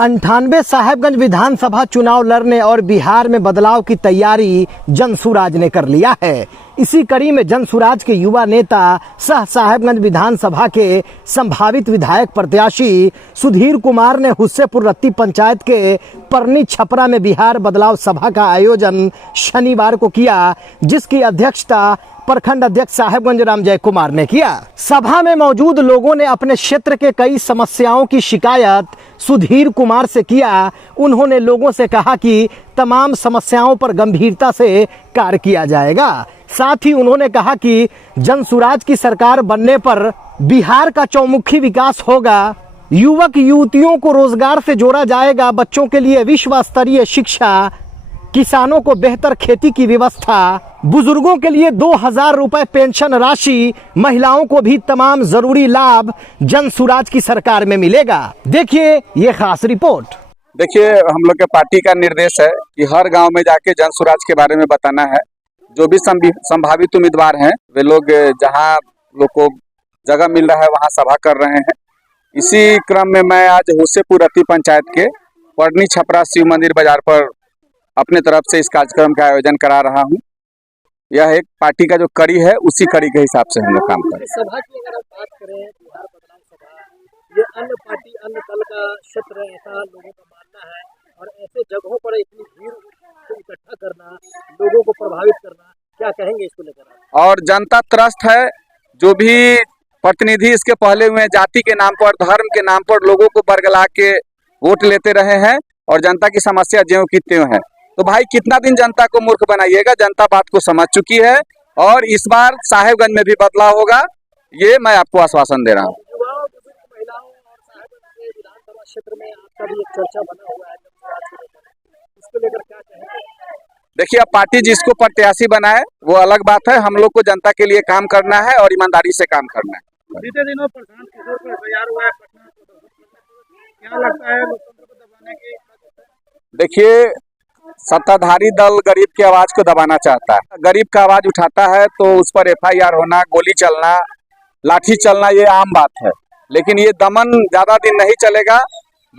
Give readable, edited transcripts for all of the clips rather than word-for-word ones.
98 साहेबगंज विधानसभा चुनाव लड़ने और बिहार में बदलाव की तैयारी जनसुराज ने कर लिया है। इसी कड़ी में जनसुराज के युवा नेता सह साहेबगंज विधानसभा के संभावित विधायक प्रत्याशी सुधीर कुमार ने हुस्सेपुर रत्ती पंचायत के परनी छपरा में बिहार बदलाव सभा का आयोजन शनिवार को किया, जिसकी अध्यक्षता प्रखंड अध्यक्ष साहेबगंज रामजय कुमार ने किया। सभा में मौजूद लोगों ने अपने क्षेत्र के कई समस्याओं की शिकायत सुधीर कुमार से किया। उन्होंने लोगों से कहा कि तमाम समस्याओं पर गंभीरता से कार्य किया जाएगा। साथ ही उन्होंने कहा कि जनसुराज की सरकार बनने पर बिहार का चौमुखी विकास होगा, युवक युवतियों को रोजगार से जोड़ा जाएगा, बच्चों के लिए विश्व स्तरीय शिक्षा, किसानों को बेहतर खेती की व्यवस्था, बुजुर्गों के लिए 2000 रुपए पेंशन राशि, महिलाओं को भी तमाम जरूरी लाभ जनसुराज की सरकार में मिलेगा। देखिए ये खास रिपोर्ट। देखिए, हम लोग के पार्टी का निर्देश है कि हर गांव में जाके जनसुराज के बारे में बताना है। जो भी संभावित उम्मीदवार हैं वे लोग जहां लोग को जगह मिल रहा है वहां सभा कर रहे हैं। इसी क्रम में मैं आज हुस्सेपुर रत्ती पंचायत के परनी छपरा शिव मंदिर बाजार पर अपने तरफ से इस कार्यक्रम का आयोजन करा रहा हूं। यह एक पार्टी का जो कड़ी है उसी कड़ी के हिसाब से हम लोग काम करें। सभा की अगर आप बात करें, बिहार बदलाव सभा, ये अन्य पार्टी अन्य दल का क्षेत्र है, ऐसा लोगों का मानना है, और ऐसे जगहों पर इतनी भीड़ को इकट्ठा करना, लोगों को प्रभावित करना, क्या कहेंगे इसको लेकर? और जनता त्रस्त है। जो भी प्रतिनिधि इसके पहले हुए जाति के नाम पर, धर्म के नाम पर लोगों को बरगला के वोट लेते रहे हैं और जनता की समस्या ज्यों की त्यों है। तो भाई कितना दिन जनता को मूर्ख बनाइएगा। जनता बात को समझ चुकी है और इस बार साहेबगंज में भी बदलाव होगा, ये मैं आपको आश्वासन दे रहा हूँ। युवाओं, महिलाओं और साहेबगंज के विधानसभा क्षेत्र में आपका भी एक चर्चा बना हुआ है, इसको लेकर क्या कहेंगे? देखिए, अब पार्टी जिसको प्रत्याशी बनाए वो अलग बात है। हम लोग को जनता के लिए काम करना है और ईमानदारी से काम करना है। बीते दिनों प्रशांत किशोर का तैयार हुआ है पटना को, क्या लगता है लोकतंत्र को दबाने की? देखिए, सत्ताधारी दल गरीब की आवाज को दबाना चाहता है। गरीब का आवाज उठाता है तो उस पर FIR होना, गोली चलना, लाठी चलना ये आम बात है। लेकिन ये दमन ज्यादा दिन नहीं चलेगा,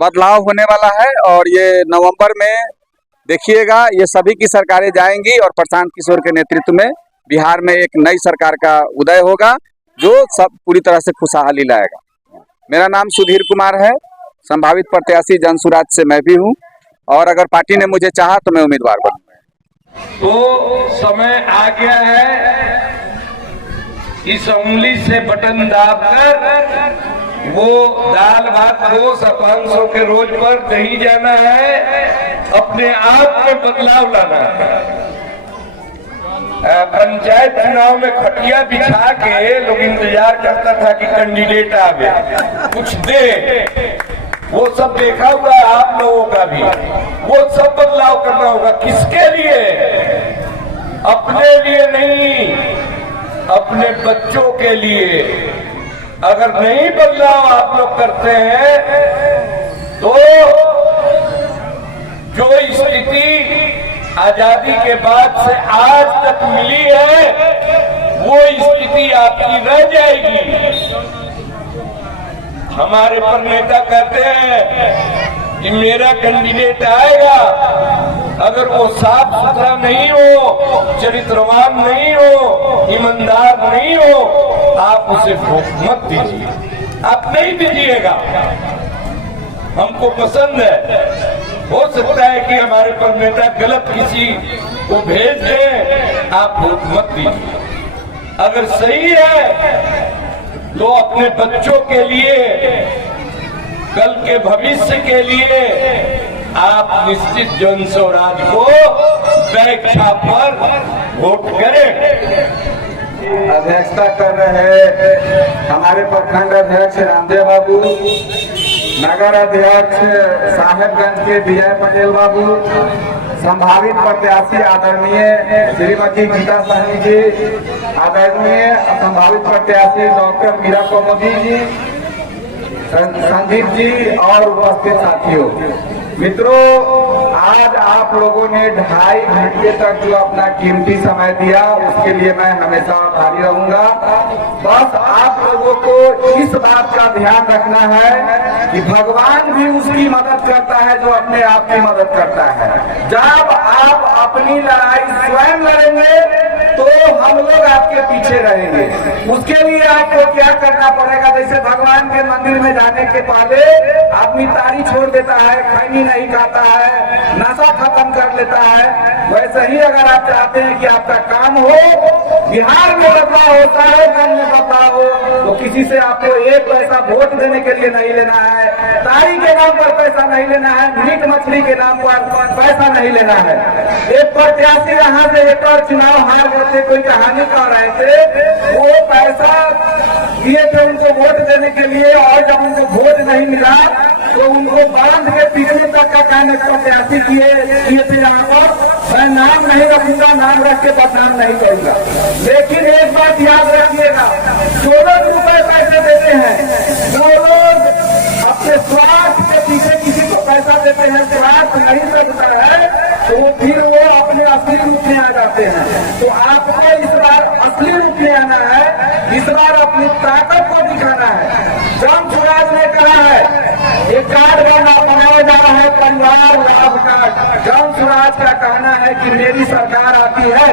बदलाव होने वाला है और ये नवंबर में देखिएगा ये सभी की सरकारें जाएंगी और प्रशांत किशोर के नेतृत्व में बिहार में एक नई सरकार का उदय होगा जो सब पूरी तरह से खुशहाली लाएगा। मेरा नाम सुधीर कुमार है, संभावित प्रत्याशी जनसुराज से मैं भी हूँ और अगर पार्टी ने मुझे चाहा तो मैं उम्मीदवार बनूंगा। तो समय आ गया है इस उंगली से बटन दाबकर वो दाल भात रोज 500 के रोज पर नहीं जाना है, अपने आप में बदलाव लाना है। पंचायत चुनाव में खटिया बिछा के लोग इंतजार करता था कि कैंडिडेट आवे कुछ दे, वो सब देखा हुआ है आप लोगों का भी। वो सब बदलाव करना होगा। किसके लिए? अपने लिए नहीं, अपने बच्चों के लिए। अगर नहीं बदलाव आप लोग करते हैं तो जो स्थिति आजादी के बाद से आज तक मिली है वो स्थिति आपकी रह जाएगी। हमारे पर नेता कहते हैं कि मेरा कैंडिडेट आएगा, अगर वो साफ सुथरा नहीं हो, चरित्रवान नहीं हो, ईमानदार नहीं हो, आप उसे वोट मत दीजिए। आप नहीं दीजिएगा। हमको पसंद है, हो सकता है कि हमारे पर नेता गलत किसी को भेज दे, आप वोट मत दीजिए। अगर सही है तो अपने बच्चों के लिए, कल के भविष्य के लिए आप निश्चित जनसुराज को बैक छाप पर वोट करें। अध्यक्षता कर रहे हमारे प्रखंड अध्यक्ष रामदेव बाबू, नगर अध्यक्ष साहेबगंज के विजय पटेल बाबू, संभावित प्रत्याशी आदरणीय श्रीमती गीता सहनी जी, आदरणीय संभावित प्रत्याशी डॉक्टर मीरा कोमोदी जी, संदीप जी और उपस्थित साथियों, मित्रों, आज आप लोगों ने 2.5 घंटे तक जो अपना कीमती समय दिया उसके लिए मैं हमेशा आभारी रहूंगा। बस आप लोगों को इस बात का ध्यान रखना है कि भगवान भी उसकी मदद करता है जो अपने आप की मदद करता है। जब आप अपनी लड़ाई स्वयं लड़ेंगे तो हम लोग आपके पीछे रहेंगे। उसके लिए आपको क्या करना पड़ेगा, जैसे भगवान के मंदिर में जाने के पहले आदमी तारी छोड़ देता है, खैनी नहीं खाता है, नशा खत्म कर लेता है, वैसे ही अगर आप चाहते हैं कि आपका काम हो, बिहार में बदलाव हो, साहेबगंज में बदलाव हो, तो किसी से आपको 1 पैसा वोट देने के लिए नहीं लेना है, तारी के नाम पर पैसा नहीं लेना है, मीट मछली के नाम पर पैसा नहीं लेना है। एक प्रत्याशी यहाँ से एक और चुनाव हार गए थे, कोई कहानी कह रहे थे, वो पैसा दिए थे उनको वोट देने के लिए, और जब उनको वोट नहीं मिला तो उनको बांध के पीछे तक का कहने प्रत्याशी किए थे। यहाँ पर मैं नाम नहीं रखूंगा, नाम रख के बदनाम नहीं करूंगा, लेकिन एक बात याद रखिएगा, जो लोग रुपए पैसे देते हैं वो लोग अपने स्वार्थ के पीछे किसी को पैसा देते हैं, स्वार्थ नहीं करता है तो फिर वो अपने असली रूप में आ जाते हैं। तो आपको इस बार असली रूप में आना है, इस बार अपनी ताकत को दिखाना है। जमसुराज ने कहा है एक कार्ड का नाम बनाया जा रहा है परिवार लाभ कार्ड। जमसुराज का कहना है कि मेरी सरकार आती है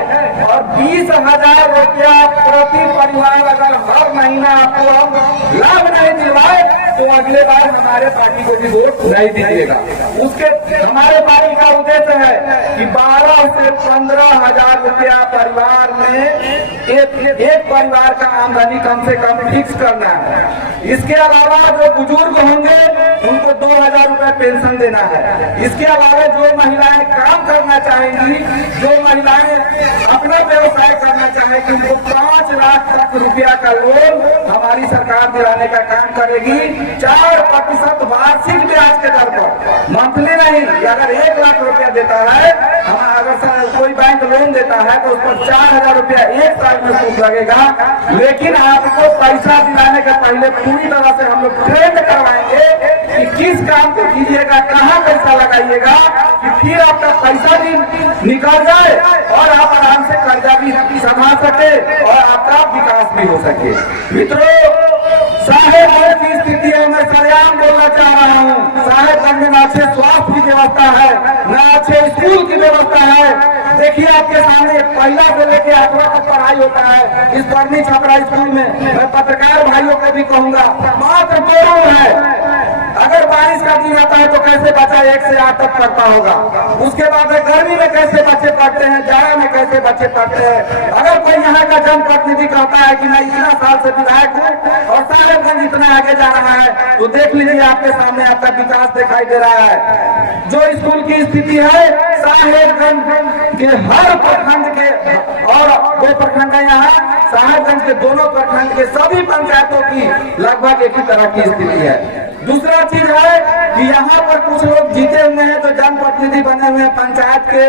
और 20,000 रुपया प्रति परिवार अगर हर महीना आपको हम लाभ नहीं दिलवाए तो अगले बार हमारे पार्टी को भी वोट नहीं दीजिएगा। उसके हमारे पार्टी का उद्देश्य है कि 12 से 15,000 रुपया परिवार में एक परिवार का आमदनी कम से कम फिक्स करना है। इसके अलावा जो बुजुर्ग होंगे उनको 2,000 रुपए पेंशन देना है। इसके अलावा जो महिलाएं काम करना चाहेंगी, जो महिलाएं अपना व्यवसाय करना चाहेंगी, उनको 5 लाख तक रुपया का लोन हमारी सरकार दिलाने का काम करेगी। 4% वार्षिक ब्याज के दर पर, मंथली नहीं। अगर 1 लाख रुपया देता है, अगर कोई बैंक लोन देता है तो उस पर 4,000 रुपया 1 साल में सूद लगेगा। लेकिन आपको पैसा दिलाने के पहले पूरी तरह से हम लोग ट्रेंड करवाएंगे कि किस काम को कीजिएगा, कहाँ पैसा लगाइएगा, कि फिर आपका पैसा भी निकल जाए और आप आराम से कर्जा भी संभाल सके और आपका विकास भी हो सके। मित्रों, साहेबगंज की स्थिति है, मैं सरेआम बोलना चाह रहा हूँ। साहेबगंज में न अच्छे स्वास्थ्य की व्यवस्था है, न अच्छे स्कूल की व्यवस्था है। देखिए आपके सामने पहला से लेकर 8वां तक पढ़ाई होता है इस परनी छपरा स्कूल में। मैं पत्रकार भाइयों को भी कहूंगा, मात्र 2 रूम है। अगर बारिश का दिन आता है तो कैसे बच्चा 1 से 8 तक पढ़ता होगा? उसके बाद गर्मी में कैसे बच्चे पढ़ते हैं, जाड़ा में कैसे बच्चे पढ़ते हैं? अगर कोई यहाँ का जनप्रतिनिधि कहता है कि मैं इतना साल से विधायक हूँ और साहेबगंज इतना आगे जा रहा है, तो देख लीजिए आपके सामने आपका विकास दिखाई दे रहा है। जो स्कूल की स्थिति है, साहेबगंज के हर प्रखंड के, और 2 प्रखंड है यहाँ, साहेबगंज के दोनों प्रखंड के सभी पंचायतों की लगभग एक ही तरह की स्थिति है। दूसरा चीज है कि यहाँ पर कुछ लोग जीते हुए हैं, जो जनप्रतिनिधि बने हुए हैं पंचायत के,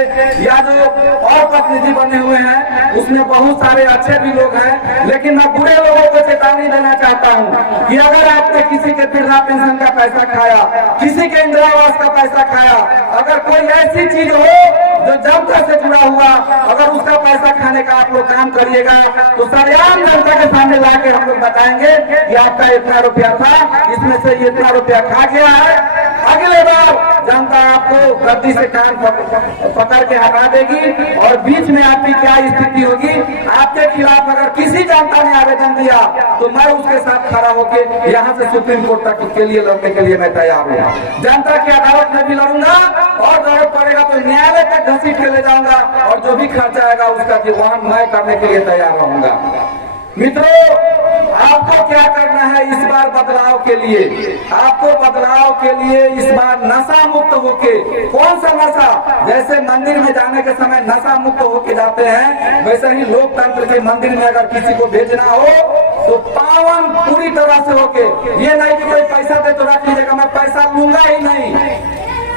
या जो और प्रतिनिधि बने हुए हैं, उसमें बहुत सारे अच्छे भी लोग हैं। लेकिन मैं बुरे लोगों को चेतावनी देना चाहता हूँ कि अगर आपने किसी के वृद्धा पेंशन का पैसा खाया, किसी के इंदिरा आवास का पैसा खाया, अगर कोई ऐसी चीज हो जो जनता से जुड़ा हुआ, अगर उसका पैसा खाने का आप लोग काम करिएगा तो सरेआम जनता के सामने लाके हम लोग बताएंगे कि आपका इतना रुपया था, इसमें से इतना रुपया खा गया है। अगले बार जनता आपको गद्दी से कान पकड़ के हटा देगी और बीच में आपकी क्या स्थिति होगी। आपके खिलाफ अगर किसी जनता ने आवेदन दिया तो मैं उसके साथ खड़ा होकर यहाँ से सुप्रीम कोर्ट तक के लिए लड़ने के लिए मैं तैयार हूँ। जनता की अदालत में भी लड़ूंगा और जरूरत पड़ेगा तो न्यायालय तक घसीट के ले जाऊंगा और जो भी खर्चा आएगा उसका वहन मैं करने के लिए तैयार रहूंगा। मित्रों, आपको क्या करना है इस बार बदलाव के लिए? आपको बदलाव के लिए इस बार नशा मुक्त होके, कौन सा नशा? जैसे मंदिर में जाने के समय नशा मुक्त होके जाते हैं, वैसे ही लोकतंत्र के मंदिर में अगर किसी को भेजना हो तो पावन पूरी तरह से होके, ये नहीं कि कोई पैसा दे तो रख लीजिएगा, मैं पैसा लूंगा ही नहीं,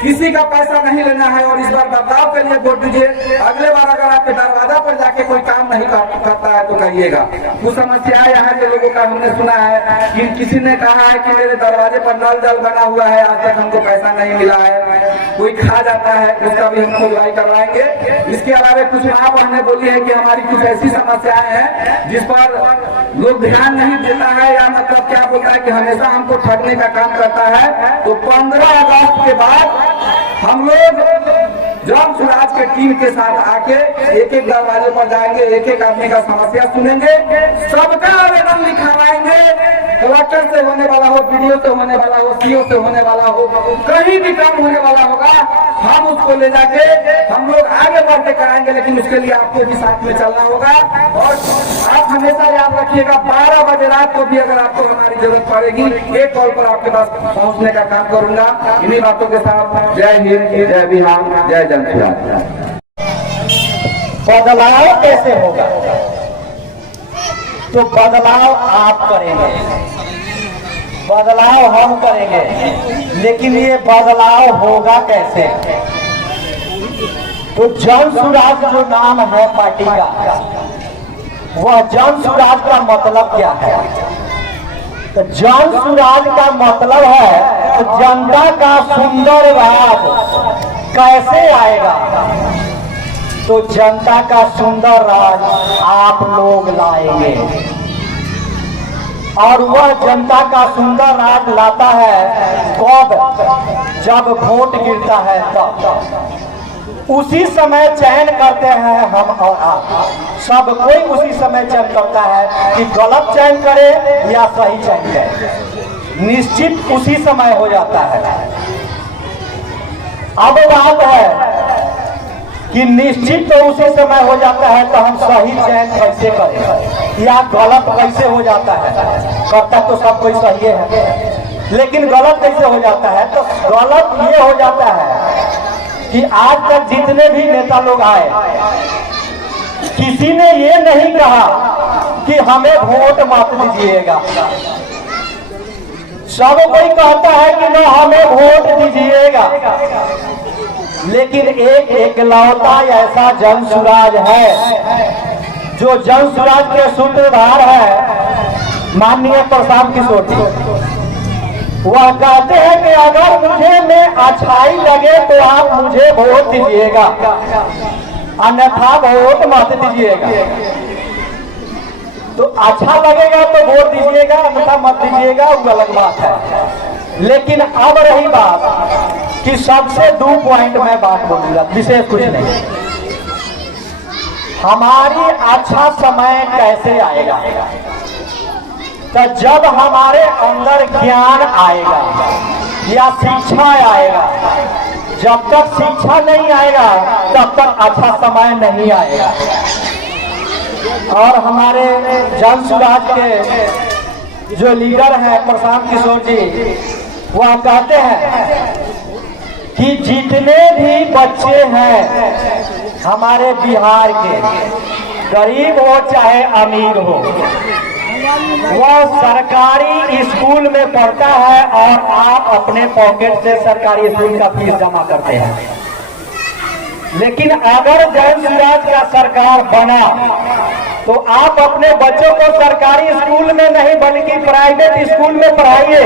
किसी का पैसा नहीं लेना है और इस बार बदलाव के लिए वोट दीजिए। अगले बार अगर आपके दरवाजा पर जाके कोई काम नहीं करता है तो कहिएगा। कुछ समस्याएं यहाँ के लोगों का हमने सुना है कि किसी ने कहा है कि मेरे दरवाजे पर नल जल बना हुआ है, आज तक हमको पैसा नहीं मिला है, कोई खा जाता है, उसका भी हम खुलवाई करवाएंगे। इसके अलावा कुछ आप हमने बोली है कि हमारी कुछ ऐसी समस्याएं हैं जिस पर लोग ध्यान नहीं देता है, या मतलब क्या बोलता है कि हमेशा हमको ठगने का काम करता है। तो 15 अगस्त के बाद हम लोग जन सुराज के टीम के साथ आके एक एक दरवाजे पर जाएंगे, एक एक आदमी का समस्या सुनेंगे, सबका आवेदन लिखवाएंगे। कलेक्टर से होने वाला हो, वीडियो से होने वाला हो, सीओ से होने वाला हो, कहीं भी काम होने वाला होगा, हम उसको ले जाके हम लोग आगे बढ़ते कराएंगे। लेकिन उसके लिए आपको भी साथ में चलना होगा। और आप हमेशा याद रखिएगा 12 बजे रात को भी अगर आपको हमारी जरूरत पड़ेगी, एक कॉल पर आपके पास पहुंचने का काम करूंगा। इन्हीं बातों के साथ जय हिंद, जय बिहार, जय जन सुराज। बदलाव कैसे होगा? तो बदलाव आप करेंगे, बदलाव हम करेंगे, लेकिन ये बदलाव होगा कैसे? तो जन सुराज जो नाम है पार्टी का, वह जन सुराज का मतलब क्या है? तो जन सुराज का मतलब है तो जनता का सुंदर राज कैसे आएगा? तो जनता का सुंदर राज आप लोग लाएंगे, और वह जनता का सुंदर राज लाता है कब? जब वोट गिरता है तब। उसी समय चयन करते हैं हम और आप, सब कोई उसी समय चयन करता है कि गलत चयन करे या सही चयन करे, निश्चित उसी समय हो जाता है। अब बात है कि निश्चित तो उसी समय हो जाता है, तो हम सही चयन कैसे करें या गलत कैसे हो जाता है? करता तो सब कोई सही है, लेकिन गलत कैसे हो जाता है? तो गलत ये हो जाता है कि आज तक जितने भी नेता लोग आए, किसी ने ये नहीं कहा कि हमें वोट मत दीजिएगा। सब कोई कहता है कि ना हमें वोट दीजिएगा, लेकिन एक एकलौता ऐसा जन सुराज है जो जन सुराज के सूत्रधार है माननीय प्रशांत किशोर जी। वह कहते हैं कि अगर मुझे में अच्छाई लगे तो आप मुझे वोट दीजिएगा, अन्यथा वोट मत दीजिएगा। तो अच्छा लगेगा तो वोट दीजिएगा, अन्यथा मत दीजिएगा, वो अलग बात है। लेकिन अब रही बात कि सबसे 2 पॉइंट में बात बोलूंगा, विशेष कुछ नहीं। हमारी अच्छा समय कैसे आएगा? तो जब हमारे अंदर ज्ञान आएगा या शिक्षा आएगा। जब तक शिक्षा नहीं आएगा तब तक अच्छा समय नहीं आएगा। और हमारे जन सुराज के जो लीडर हैं प्रशांत किशोर जी, वह कहते हैं कि जितने भी बच्चे हैं हमारे बिहार के, गरीब हो चाहे अमीर हो, वह सरकारी स्कूल में पढ़ता है और आप अपने पॉकेट से सरकारी स्कूल का फीस जमा करते हैं। लेकिन अगर जन सुराज का सरकार बना तो आप अपने बच्चों को सरकारी स्कूल में नहीं बल्कि प्राइवेट स्कूल में पढ़ाइए,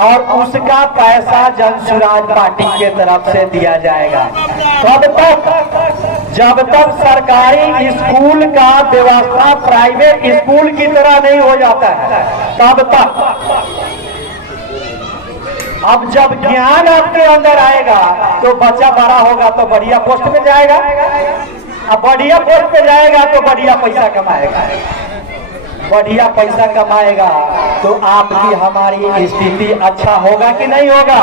और उसका पैसा जन सुराज पार्टी के तरफ से दिया जाएगा। कब तक? जब तक सरकारी स्कूल का व्यवस्था प्राइवेट स्कूल की तरह नहीं हो जाता है, तब तक। अब जब ज्ञान आपके अंदर आएगा तो बच्चा बड़ा होगा तो बढ़िया पोस्ट पे जाएगा, अब बढ़िया पोस्ट पे जाएगा तो बढ़िया पैसा कमाएगा, बढ़िया पैसा कमाएगा तो आपकी हमारी स्थिति अच्छा होगा कि नहीं होगा?